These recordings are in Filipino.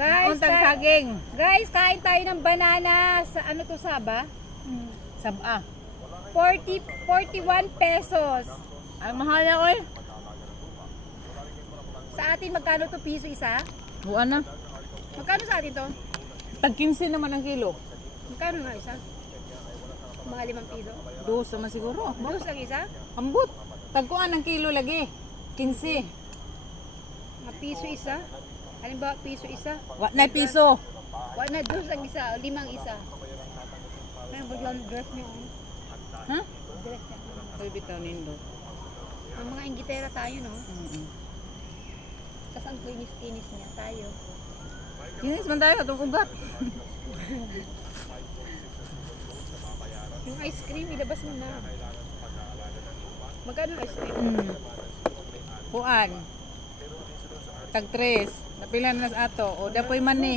Untang saging. Guys, kain tayo ng banana sa ano to, Saba? Saba. 41 pesos. Ang mahal na oy. Sa atin magkano to, piso isa? Buwan na. Magkano sa atin to? Tag 15 naman ang kilo. Magkano nga isa? Mga 5 kilo. 2 naman siguro. Dos ang isa? Ambot. Tagkuan ang kilo lagi. 15. Mga piso isa? Halimbawa, piso isa? Wa na piso. Wala na, dos ang isa, 5 isa. May baglang dress niya. Ha? Dress niya. Oy bitaw nindo. Ang mga inggitera tayo, no? Tapos ang kinis-kinis niya tayo. Kinis man tayo itong ugat. Yung ice cream, ilabas mo na. Magkano ice cream? Kuan. Tag 3. Napila na sa ato. O dapoy man ni.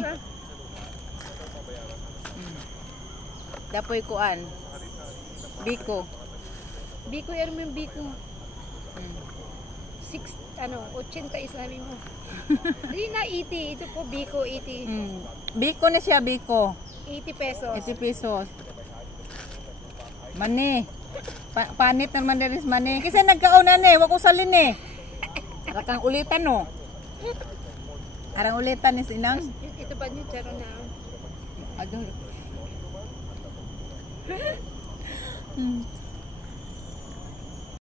Dapoy kuan. Biko. Biko, ano mo yung biko? 80 islamin mo. Hindi na 80. Ito po, biko, 80. Biko na siya, biko. 80 pesos. 80 pesos. Mani. Panit naman din is mani. Kasi nagkaunan eh. Wag ko salin eh. Arakang ulitan no. Arang ulitan is inang. Ito pa niya, charo na. Aduh.